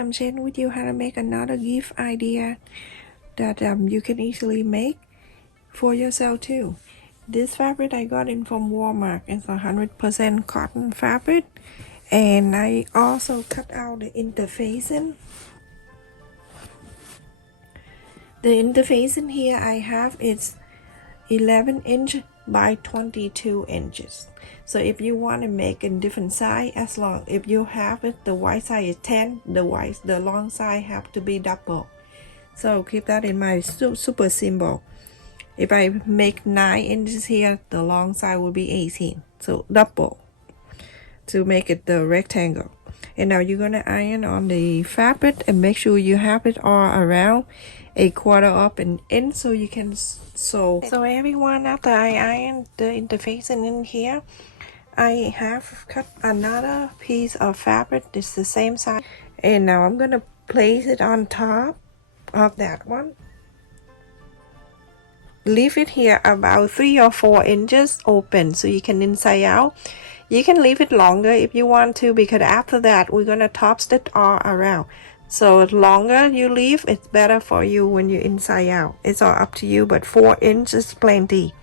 I'm sharing with you how to make another gift idea that you can easily make for yourself too. This fabric I got in from Walmart. It's 100% cotton fabric, and I also cut out the interfacing. The interfacing here I have is 11 inch by 22 inches. So if you want to make a different size, as long if you have it, the wide side is 10, the long side have to be double. So keep that in mind. Super simple. If I make 9 inches here, the long side will be 18. So double to make it the rectangle. And now you're gonna iron on the fabric and make sure you have it all around a quarter up and in so you can sew. So everyone, after I iron the interfacing in here, I have cut another piece of fabric. It's the same size, and now I'm gonna place it on top of that one. Leave it here about 3 or 4 inches open so you can inside out. You can leave it longer if you want to, because after that we're gonna top stitch all around. So the longer you leave, it's better for you when you're inside out. It's all up to you, but 4 inches is plenty.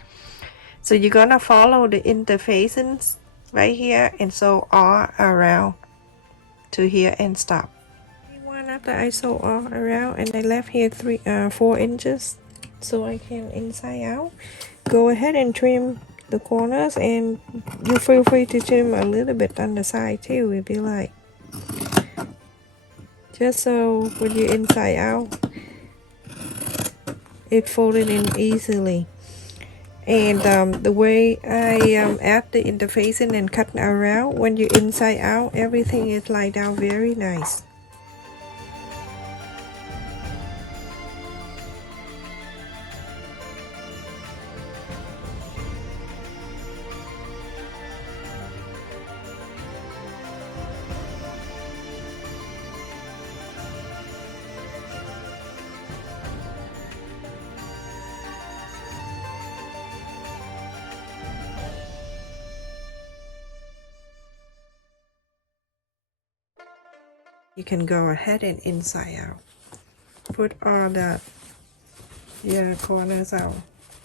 So you're gonna follow the interfacings right here and sew all around to here and stop. After I sew all around and I left here 4 inches so I can inside out, go ahead and trim the corners, and you feel free to trim a little bit on the side too if you like, just so when you inside out it folded in easily. And the way I add the interfacing and cut around, when you inside out, everything is laid down very nice. You can go ahead and inside out. Put all the corners out.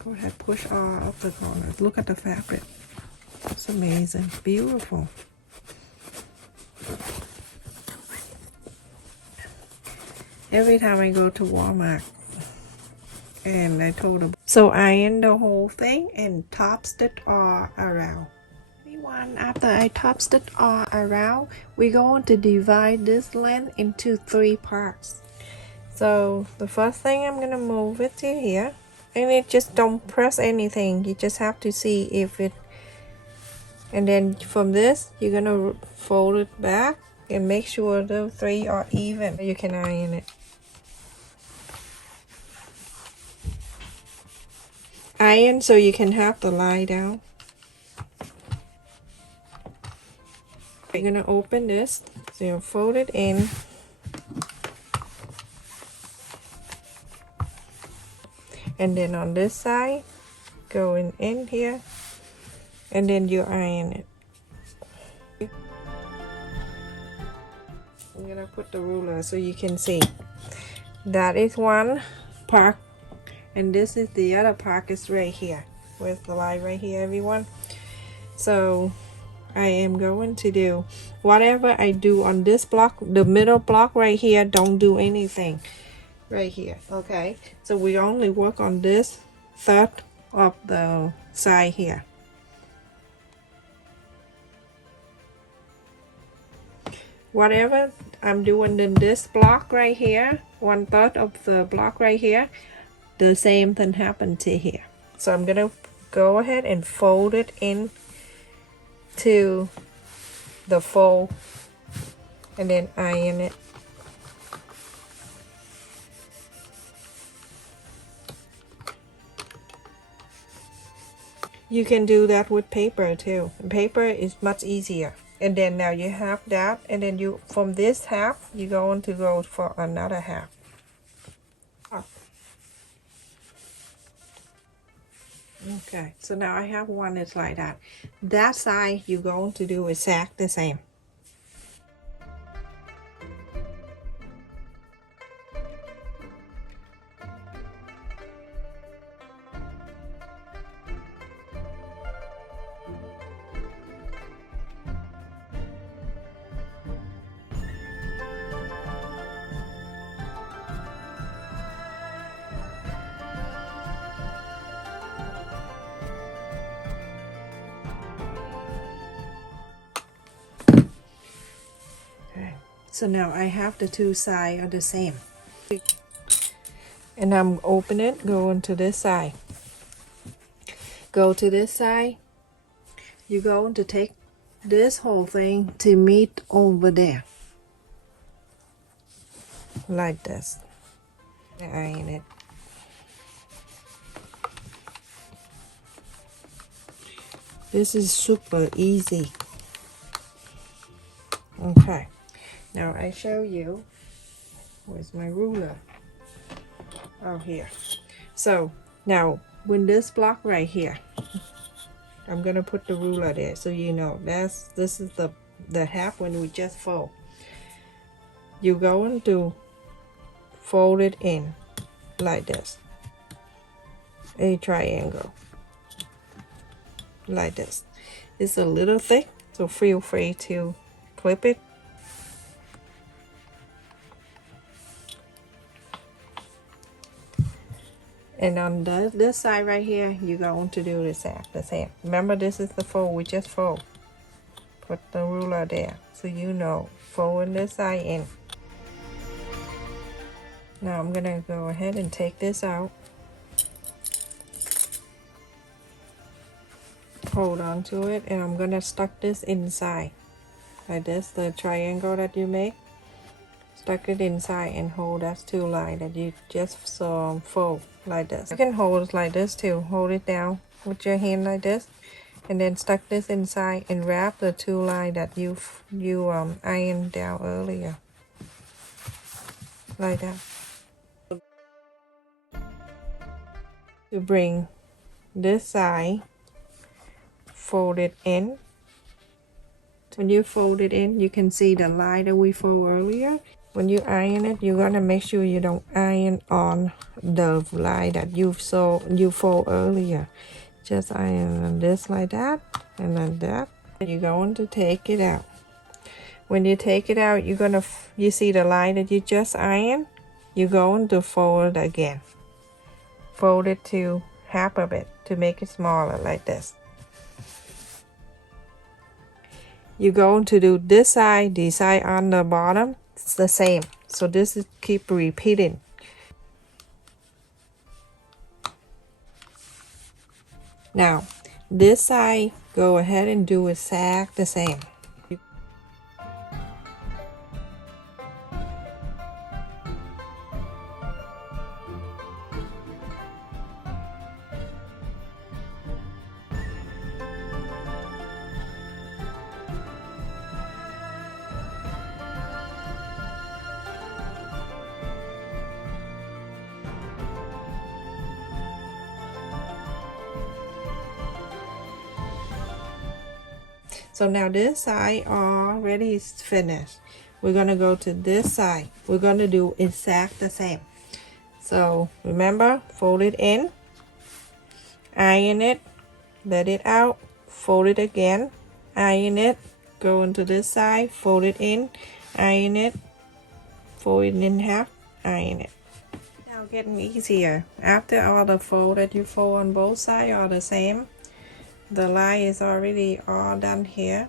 Go ahead, push all of the corners. Look at the fabric. It's amazing. Beautiful. Every time I go to Walmart, and I told them. So iron the whole thing and top stitch all around. After I top stitch all around, we're going to divide this length into 3 parts. So the first thing, I'm gonna move it to here, and it just don't press anything. You just have to see if it, and then from this you're gonna fold it back and make sure the 3 are even. You can iron it. Iron so you can have the lie down. We're gonna open this, so you fold it in, and then on this side, going in here, and then you iron it. I'm gonna put the ruler so you can see. That is one part, and this is the other part, is right here. Where's the line right here, everyone? So I am going to do whatever I do on this block, the middle block right here, don't do anything right here. Okay, so we only work on this third of the side here. Whatever I'm doing in this block right here, 1/3 of the block right here, the same thing happened to here. So I'm gonna go ahead and fold it in to the fold and then iron it. You can do that with paper too. Paper is much easier. And then now you have that, and then you, from this half, you're going to go for another half. Okay, so now I have one that's like that. That side you're going to do exactly the same. So now I have the two sides are the same. And I'm open it, going to this side. Go to this side. You're going to take this whole thing to meet over there. Like this. Iron it. This is super easy. Okay. Now I show you. Where's my ruler? Oh, here. So now when this block right here, I'm gonna put the ruler there so you know this is the half when we just fold. You're going to fold it in like this, a triangle like this. It's a little thick, so feel free to clip it. And on this side right here, you're going to do the same. Remember, this is the fold we just fold. Put the ruler there so you know, folding this side in. Now I'm gonna go ahead and take this out. Hold on to it, and I'm gonna stuck this inside like this, the triangle that you make. Stuck it inside and hold that two line that you just fold like this. You can hold it like this too. Hold it down with your hand like this, and then stuck this inside and wrap the two line that you ironed down earlier like that. To bring this side, fold it in. When you fold it in, you can see the line that we fold earlier. When you iron it, you're gonna make sure you don't iron on the line that you fold earlier. Just iron on this like that, and like that. You're going to take it out. When you take it out, you see the line that you just ironed. You're going to fold it again. Fold it to half of it to make it smaller like this. You're going to do this side, the side on the bottom, it's the same. So this is keep repeating. Now, this side, go ahead and do exactly the same. So now this side already is finished. We're gonna go to this side. We're gonna do exactly the same. So remember, fold it in, iron it, let it out, fold it again, iron it, go into this side, fold it in, iron it, fold it in half, iron it. Now getting easier. After all the fold that you fold on both sides are the same, the line is already all done here.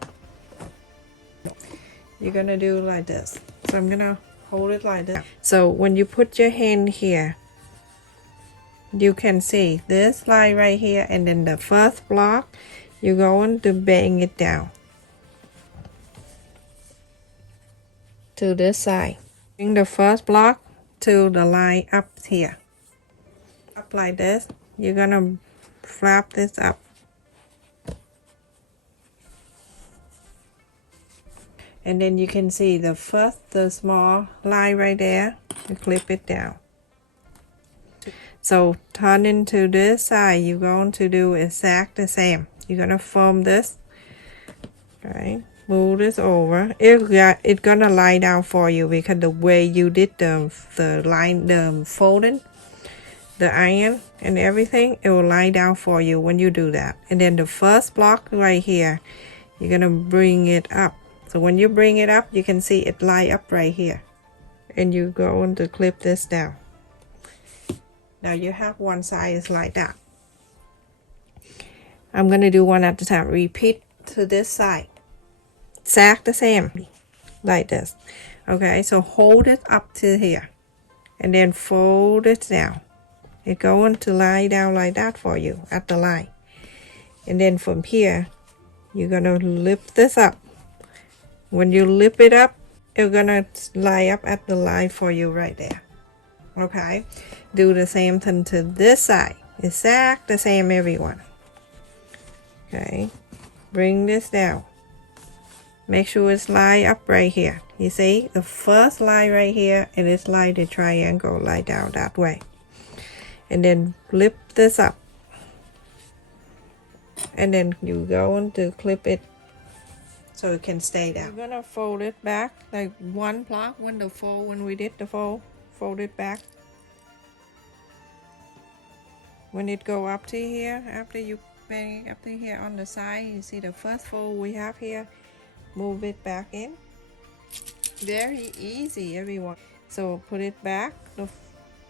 You're gonna do like this. So I'm gonna hold it like this. So when you put your hand here, you can see this line right here, and then the first block, you're going to bang it down to this side. Bring the first block to the line up here. Up like this. You're gonna flap this up. And then you can see the small line right there. You clip it down. So turn into this side, you're going to do exactly the same. You're gonna fold this. Okay, move this over. It's gonna lie down for you because the way you did the folding, the iron and everything, it will lie down for you when you do that. And then the first block right here, you're gonna bring it up. So when you bring it up, you can see it lie up right here. And you're going to clip this down. Now you have one side is like that. I'm going to do one at a time. Repeat to this side. Exact the same. Like this. Okay, so hold it up to here and then fold it down. It's going to lie down like that for you at the line. And then from here, you're gonna lift this up. When you lift it up, it's gonna lie up at the line for you right there. Okay, do the same thing to this side. Exact the same, everyone. Okay, bring this down. Make sure it's lie up right here. You see the first line right here, and it's like the triangle lie down that way. And then lift this up. And then you're going to clip it so it can stay down. You're gonna fold it back like one block when we did the fold it back. When it go up to here, after you bang it up to here on the side, you see the first fold we have here, move it back in. Very easy, everyone. So put it back, the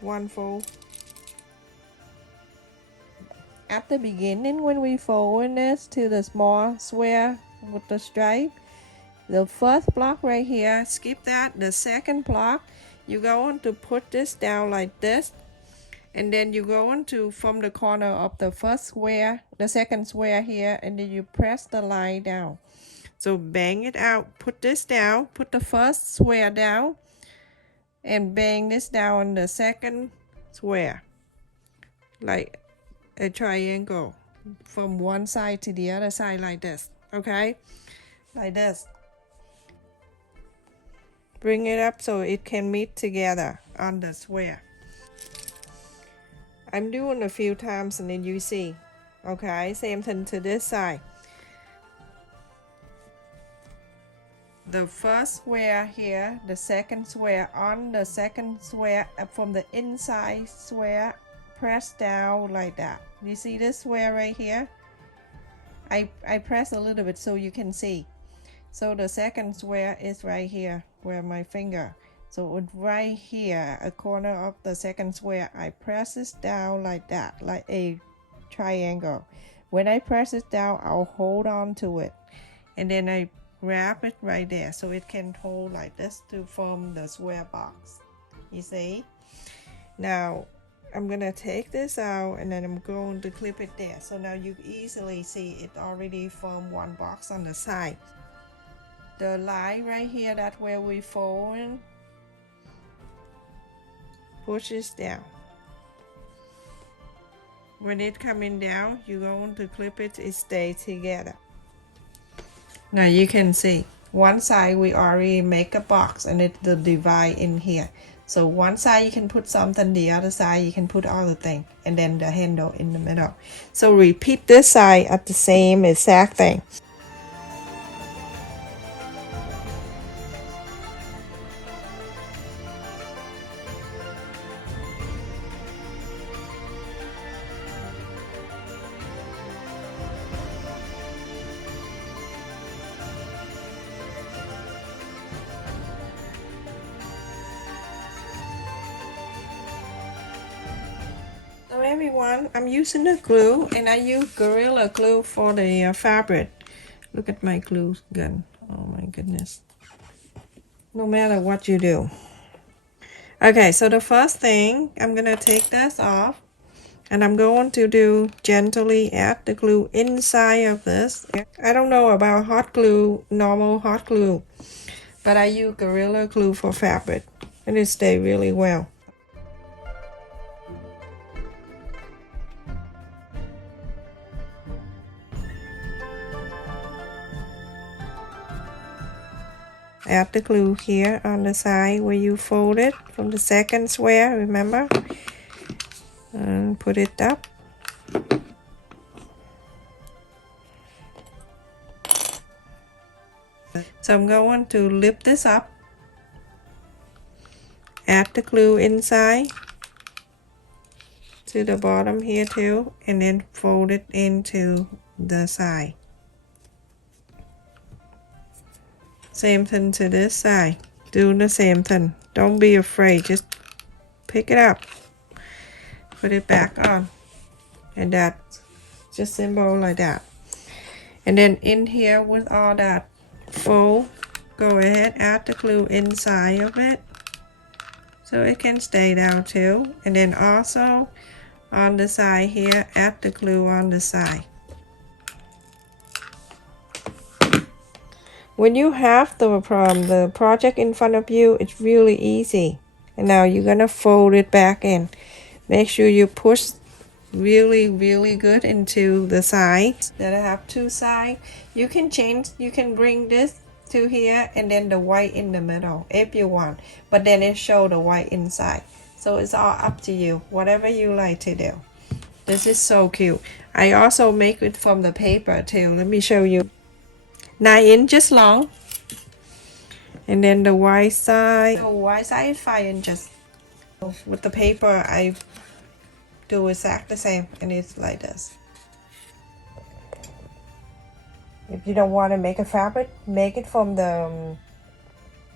one fold. At the beginning, when we fold this to the small square with the stripe, the first block right here, skip that. The second block, you're going to put this down like this, and then you're going to, from the corner of the first square, the second square here, and then you press the line down. So bang it out, put this down, put the first square down, and bang this down on the second square, like a triangle from one side to the other side like this. Okay, like this. Bring it up so it can meet together on the square. I'm doing a few times and then you see. Okay, same thing to this side. The first square here, the second square on the second square, from the inside square, press down like that. You see this square right here? I press a little bit so you can see. So the second square is right here where my finger. So it's right here, a corner of the second square. I press this down like that, like a triangle. When I press it down, I'll hold on to it, and then I wrap it right there so it can hold like this to form the square box. You see? Now I'm gonna take this out and then I'm going to clip it there. So now you easily see it already formed one box on the side. The line right here, that's where we fold, pushes down. When it coming down, you're going to clip it, it stay together. Now you can see one side we already make a box and it the divide in here. So one side you can put something, the other side you can put other thing, and then the handle in the middle. So repeat this side at the same exact thing. So everyone, I'm using the glue, and I use Gorilla Glue for the fabric. Look at my glue gun. Oh my goodness. No matter what you do. Okay, so the first thing, I'm gonna take this off, and I'm going to do gently add the glue inside of this. I don't know about hot glue, normal hot glue, but I use Gorilla Glue for fabric, and it stays really well. Add the glue here on the side where you fold it from the second square, remember? And put it up. So I'm going to lift this up, add the glue inside to the bottom here too, and then fold it into the side. Same thing to this side. Do the same thing. Don't be afraid. Just pick it up. Put it back on. And that's just simple like that. And then in here with all that fold, go ahead, add the glue inside of it so it can stay down too. And then also on the side here, add the glue on the side. When you have the project in front of you, it's really easy. And now you're gonna fold it back in. Make sure you push really good into the sides that I have two sides. You can change, you can bring this to here and then the white in the middle if you want, but then it show the white inside. So it's all up to you, whatever you like to do. This is so cute. I also make it from the paper too. Let me show you. 9 inches long, and then the white side is 5 inches. With the paper I do exactly the same, and it's like this. If you don't want to make a fabric, make it from the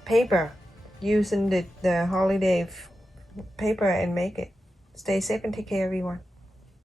paper, using the holiday paper, and make it. Stay safe and take care, everyone.